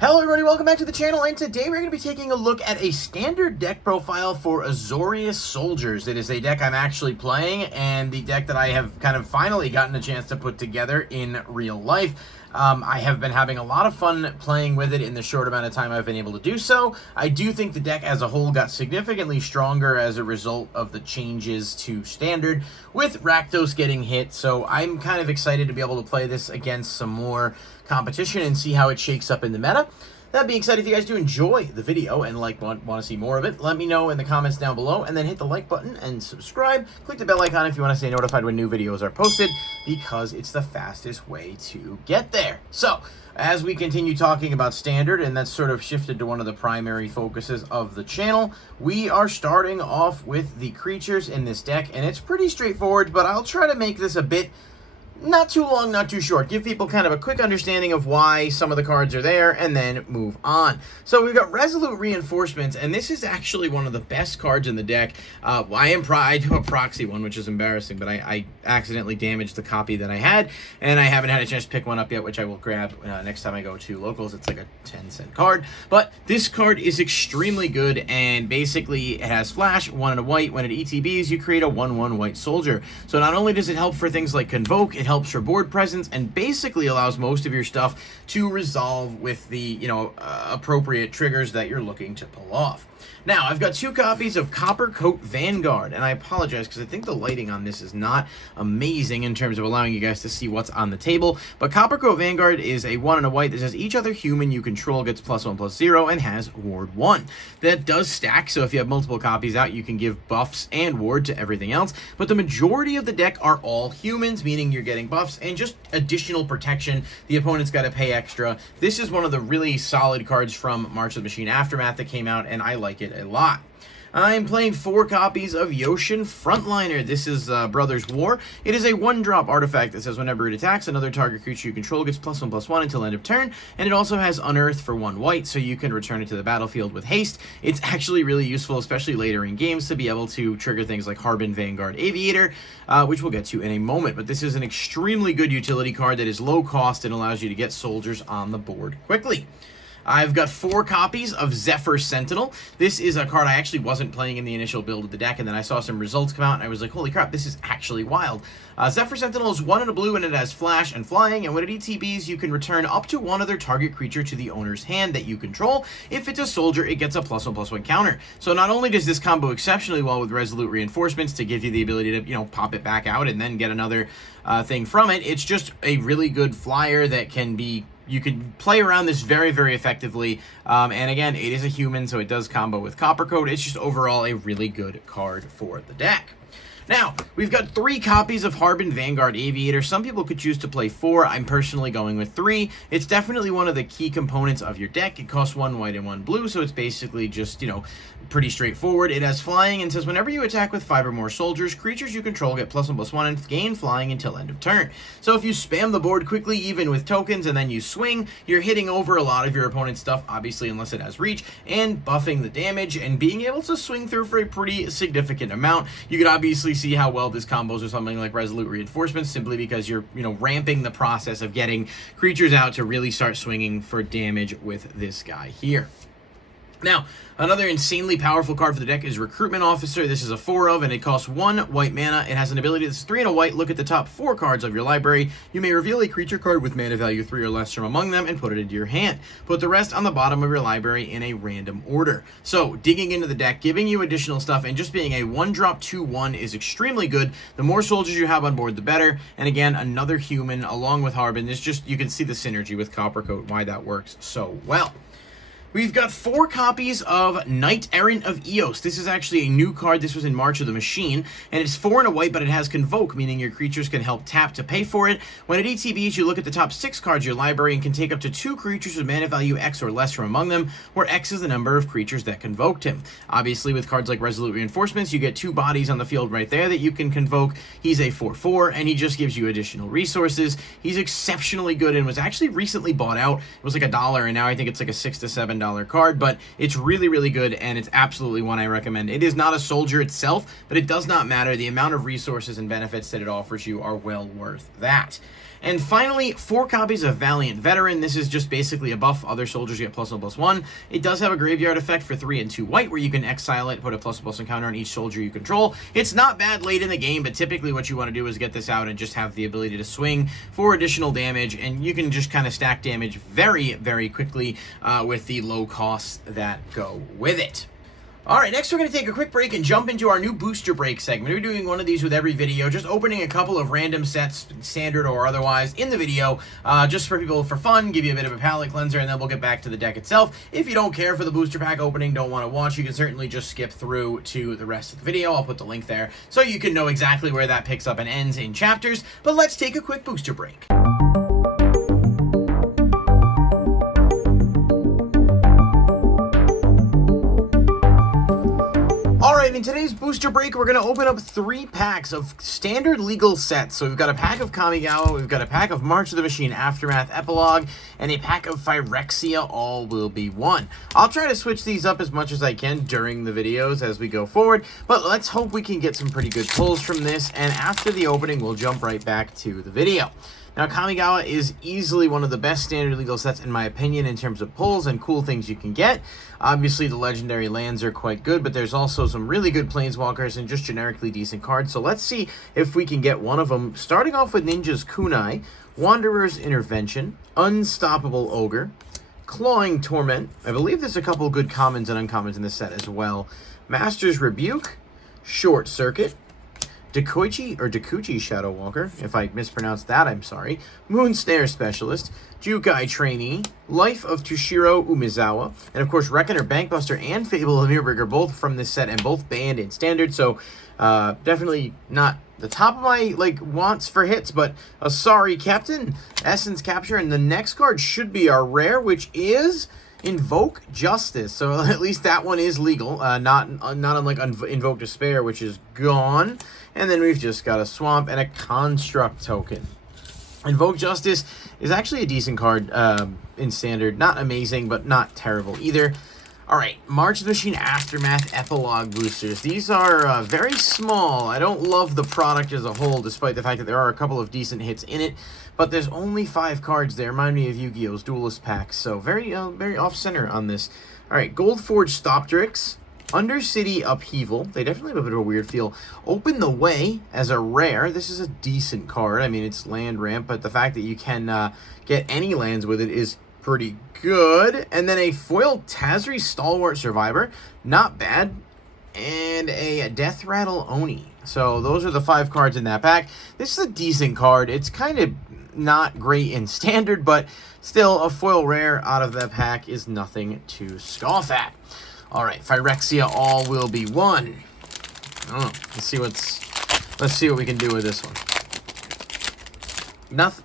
Hello everybody, welcome back to the channel, and today we're going to be taking a look at a standard deck profile for Azorius Soldiers. It is a deck I'm actually playing, and the deck that I have kind of finally gotten a chance to put together in real life. I have been having a lot of fun playing with it in the short amount of time I've been able to do so. I do think the deck as a whole got significantly stronger as a result of the changes to Standard, with Rakdos getting hit, so I'm kind of excited to be able to play this against some more competition and see how it shakes up in the meta. That being said, if you guys do enjoy the video and want to see more of it, let me know in the comments down below, and then hit the like button and subscribe. Click the bell icon if you want to stay notified when new videos are posted, because it's the fastest way to get there. So, as we continue talking about Standard, and that's sort of shifted to one of the primary focuses of the channel, we are starting off with the creatures in this deck, and it's pretty straightforward, but I'll try to make this a bit not too long, not too short. Give people kind of a quick understanding of why some of the cards are there, and then move on. So we've got Resolute Reinforcements, and this is actually one of the best cards in the deck. I do a proxy one, which is embarrassing, but I accidentally damaged the copy that I had, and I haven't had a chance to pick one up yet, which I will grab next time I go to locals. It's like a 10-cent card. But this card is extremely good, and basically it has flash, 1 and a white. When it ETBs, you create a 1/1 white soldier. So not only does it help for things like Convoke, it helps for board presence, and basically allows most of your stuff to resolve with the, appropriate triggers that you're looking to pull off. Now, I've got 2 copies of Coppercoat Vanguard, and I apologize because I think the lighting on this is not amazing in terms of allowing you guys to see what's on the table. But Coppercoat Vanguard is a 1 and a white that says each other human you control gets +1/+0 and has Ward 1. That does stack, so if you have multiple copies out, you can give buffs and ward to everything else. But the majority of the deck are all humans, meaning you're getting buffs and just additional protection. The opponent's got to pay extra. This is one of the really solid cards from March of the Machine Aftermath that came out, and I like it a lot. I'm playing 4 copies of Yoshin Frontliner. This is Brothers War. It is a 1-drop artifact that says whenever it attacks, another target creature you control gets +1/+1 until end of turn, and it also has Unearth for 1 white, so you can return it to the battlefield with haste. It's actually really useful, especially later in games, to be able to trigger things like Harbin Vanguard Aviator, which we'll get to in a moment. But this is an extremely good utility card that is low cost and allows you to get soldiers on the board quickly. I've got 4 copies of Zephyr Sentinel. This is a card I actually wasn't playing in the initial build of the deck, and then I saw some results come out, and I was like, holy crap, this is actually wild. Zephyr Sentinel is 1 and a blue, and it has flash and flying, and when it ETBs, you can return up to 1 other target creature to the owner's hand that you control. If it's a soldier, it gets a +1/+1 counter. So not only does this combo exceptionally well with Resolute Reinforcements to give you the ability to, pop it back out and then get another thing from it, it's just a really good flyer that can be... You can play around this very, very effectively, and again, it is a human, so it does combo with Coppercoat. It's just overall a really good card for the deck. Now, we've got 3 copies of Harbin Vanguard Aviator. Some people could choose to play 4. I'm personally going with 3. It's definitely one of the key components of your deck. It costs 1 white and 1 blue, so it's basically just, pretty straightforward. It has flying and says whenever you attack with 5 or more soldiers, creatures you control get +1/+1 and gain flying until end of turn. So if you spam the board quickly, even with tokens, and then you swing, you're hitting over a lot of your opponent's stuff, obviously unless it has reach, and buffing the damage, and being able to swing through for a pretty significant amount. You could obviously see how well this combos with something like Resolute Reinforcements, simply because you're, ramping the process of getting creatures out to really start swinging for damage with this guy here. Now, another insanely powerful card for the deck is Recruitment Officer. This is a 4 of, and it costs 1 white mana. It has an ability that's 3 and a white. Look at the top 4 cards of your library. You may reveal a creature card with mana value 3 or less from among them and put it into your hand. Put the rest on the bottom of your library in a random order. So, digging into the deck, giving you additional stuff, and just being a 1-drop 2/1 is extremely good. The more soldiers you have on board, the better. And again, another human along with Harbin. It's just, you can see the synergy with Coppercoat, why that works so well. We've got 4 copies of Knight Errant of Eos. This is actually a new card. This was in March of the Machine, and it's 4 and a white, but it has Convoke, meaning your creatures can help tap to pay for it. When it ETBs, you look at the top 6 cards of your library and can take up to 2 creatures with mana value X or less from among them, where X is the number of creatures that convoked him. Obviously, with cards like Resolute Reinforcements, you get 2 bodies on the field right there that you can convoke. He's a 4/4, and he just gives you additional resources. He's exceptionally good and was actually recently bought out. It was like $1, and now I think it's like a $6 to $7 card, but it's really, really good, and it's absolutely one I recommend. It is not a soldier itself, but it does not matter. The amount of resources and benefits that it offers you are well worth that. And finally, 4 copies of Valiant Veteran. This is just basically a buff. Other soldiers get +1/+1. It does have a graveyard effect for 3 and 2 white, where you can exile it, put a +1/+1 counter on each soldier you control. It's not bad late in the game, but typically what you want to do is get this out and just have the ability to swing for additional damage, and you can just kind of stack damage very, very quickly with the low costs that go with it. Alright, next we're going to take a quick break and jump into our new booster break segment. We're doing one of these with every video, just opening a couple of random sets, standard or otherwise, in the video, just for people for fun, give you a bit of a palate cleanser, and then we'll get back to the deck itself. If you don't care for the booster pack opening, don't want to watch, you can certainly just skip through to the rest of the video. I'll put the link there so you can know exactly where that picks up and ends in chapters. But let's take a quick booster break. Alright, in today's booster break, we're going to open up 3 packs of standard legal sets. So we've got a pack of Kamigawa, we've got a pack of March of the Machine Aftermath Epilogue, and a pack of Phyrexia All Will Be One. I'll try to switch these up as much as I can during the videos as we go forward, but let's hope we can get some pretty good pulls from this, and after the opening, we'll jump right back to the video. Now, Kamigawa is easily one of the best standard legal sets, in my opinion, in terms of pulls and cool things you can get. Obviously, the legendary lands are quite good, but there's also some really good planeswalkers and just generically decent cards. So let's see if we can get one of them. Starting off with Ninja's Kunai, Wanderer's Intervention, Unstoppable Ogre, Clawing Torment. I believe there's a couple good commons and uncommons in this set as well. Master's Rebuke, Short Circuit, Dakuchi Shadow Walker. If I mispronounced that, I'm sorry. Moonsnare Specialist, Jukai Trainee, Life of Toshiro Umezawa, and of course Reckoner, Bankbuster, and Fable of Mirberg are both from this set and both banned in Standard, so definitely not the top of my wants for hits, but a sorry Captain, Essence Capture, and the next card should be our rare, which is Invoke Justice. So at least that one is legal, not unlike Invoke Despair, which is gone. And then we've just got a Swamp and a Construct token. Invoke Justice is actually a decent card in Standard. Not amazing, but not terrible either. Alright, March of the Machine Aftermath Epilogue boosters. These are very small. I don't love the product as a whole, despite the fact that there are a couple of decent hits in it. But there's only 5 cards. They remind me of Yu-Gi-Oh's Duelist packs. So very off-center on this. Alright, Goldforge Stoptrix, Undercity Upheaval. They definitely have a bit of a weird feel. Open the Way as a rare. This is a decent card. I mean, it's land ramp, but the fact that you can get any lands with it is pretty good. And then a foil Tazri Stalwart Survivor. Not bad. And a Death Rattle Oni. So those are the 5 cards in that pack. This is a decent card. It's kind of not great in Standard, but still a foil rare out of that pack is nothing to scoff at. Alright, Phyrexia All Will Be One. Oh, let's see what we can do with this one.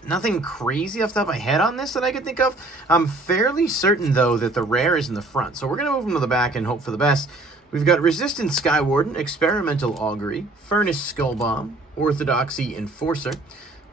Nothing crazy off the top of my head on this that I could think of. I'm fairly certain, though, that the rare is in the front. So we're going to move them to the back and hope for the best. We've got Resistant Skywarden, Experimental Augury, Furnace Skullbomb, Orthodoxy Enforcer,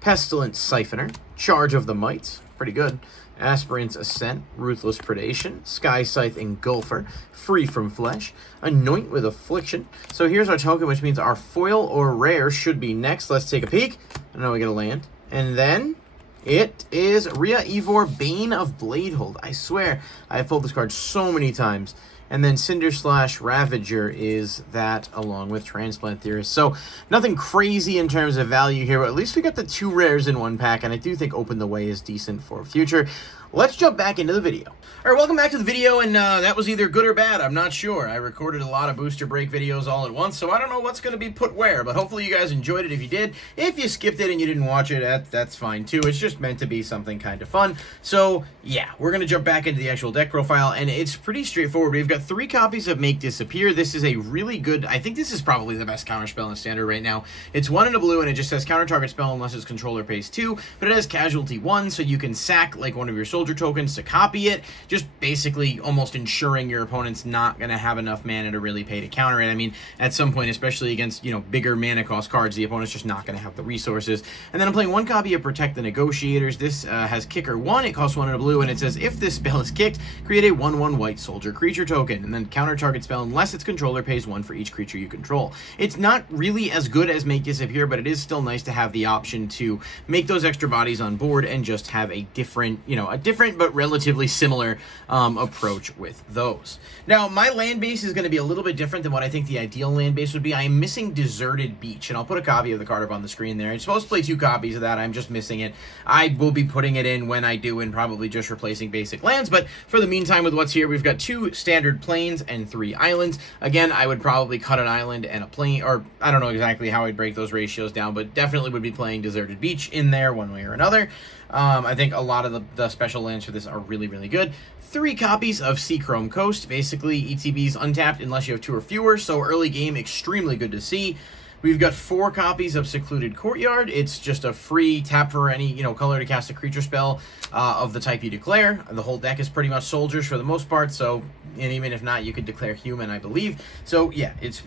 Pestilent Siphoner, Charge of the Might, pretty good, Aspirant's Ascent, Ruthless Predation, Sky Scythe Engulfer, Free from Flesh, Anoint with Affliction. So here's our token, which means our foil or rare should be next. Let's take a peek. I know we get a land. And then it is Rhea Ivor, Bane of Bladehold. I swear, I have pulled this card so many times. And then Cinder/Slash Ravager is that, along with Transplant Theorist. So nothing crazy in terms of value here, but at least we got the 2 rares in one pack, and I do think Open the Way is decent for future. Let's jump back into the video. Alright, welcome back to the video, and that was either good or bad, I'm not sure. I recorded a lot of booster break videos all at once, so I don't know what's going to be put where, but hopefully you guys enjoyed it if you did. If you skipped it and you didn't watch it, that's fine too. It's just meant to be something kind of fun. So, yeah, we're going to jump back into the actual deck profile, and it's pretty straightforward. We've got 3 copies of Make Disappear. This is a really good, I think this is probably the best counterspell in Standard right now. It's 1 and a blue, and it just says counter target spell unless its controller pays 2, but it has Casualty 1, so you can sack like one of your soldier tokens to copy it, just basically almost ensuring your opponent's not going to have enough mana to really pay to counter it. I mean, at some point, especially against, bigger mana cost cards, the opponent's just not going to have the resources. And then I'm playing 1 copy of Protect the Negotiators. This has Kicker 1, it costs 1 and a blue, and it says, if this spell is kicked, create a 1/1 white soldier creature token. token, and then counter target spell unless its controller pays 1 for each creature you control. It's not really as good as Make Disappear, but it is still nice to have the option to make those extra bodies on board and just have a different, a different but relatively similar approach with those. Now, my land base is going to be a little bit different than what I think the ideal land base would be. I am missing Deserted Beach, and I'll put a copy of the card up on the screen there. I'm supposed to play 2 copies of that. I'm just missing it. I will be putting it in when I do and probably just replacing basic lands, but for the meantime with what's here, we've got 2 standard plains and 3 islands. Again, I would probably cut an island and a plain, or I don't know exactly how I'd break those ratios down, but definitely would be playing Deserted Beach in there one way or another. I think a lot of the special lands for this are really, really good. 3 copies of Seachrome Coast, basically ETBs untapped unless you have 2 or fewer, so early game, extremely good to see. We've got 4 copies of Secluded Courtyard. It's just a free tap for any, color to cast a creature spell of the type you declare. The whole deck is pretty much soldiers for the most part, so, and even if not, you could declare human, I believe. So, yeah, it's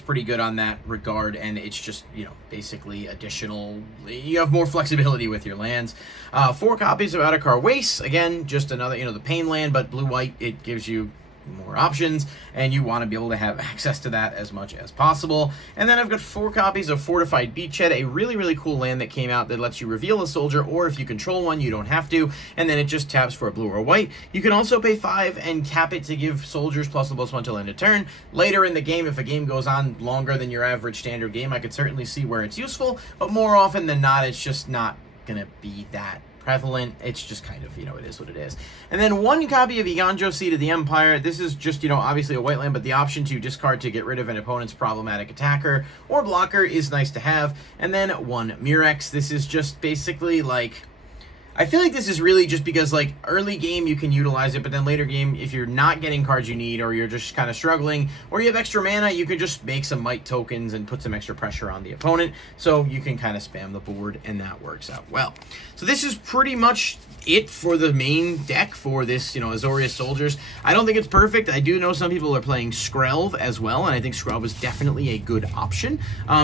pretty good on that regard, and it's just, basically additional, you have more flexibility with your lands. 4 copies of Atakar Waste. Again, just another, the pain land, but blue-white, it gives you more options, and you want to be able to have access to that as much as possible. And then I've got 4 copies of Fortified Beachhead, a really, really cool land that came out that lets you reveal a soldier, or if you control one, you don't have to, and then it just taps for a blue or white. You can also pay 5 and tap it to give soldiers +1/+1 till end of turn. Later in the game, if a game goes on longer than your average standard game, I could certainly see where it's useful, but more often than not, it's just not going to be that prevalent. It's just kind of, it is what it is. And then 1 copy of Iganjo Seed of the Empire. This is just, obviously a white land, but the option to discard to get rid of an opponent's problematic attacker or blocker is nice to have. And then 1 Murex. This is just basically like, I feel like this is really just because, like, early game you can utilize it, but then later game, if you're not getting cards you need, or you're just kind of struggling, or you have extra mana, you can just make some might tokens and put some extra pressure on the opponent, so you can kind of spam the board, and that works out well. So this is pretty much it for the main deck for this, Azorius Soldiers. I don't think it's perfect. I do know some people are playing Skrelv as well, and I think Skrelv is definitely a good option.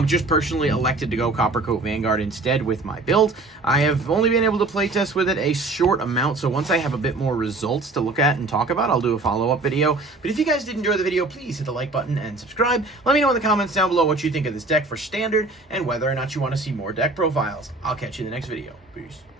Just personally elected to go Coppercoat Vanguard instead with my build. I have only been able to playtest with it a short amount, so once I have a bit more results to look at and talk about, I'll do a follow-up video. But if you guys did enjoy the video, please hit the like button and subscribe. Let me know in the comments down below what you think of this deck for Standard and whether or not you want to see more deck profiles. I'll catch you in the next video. Peace.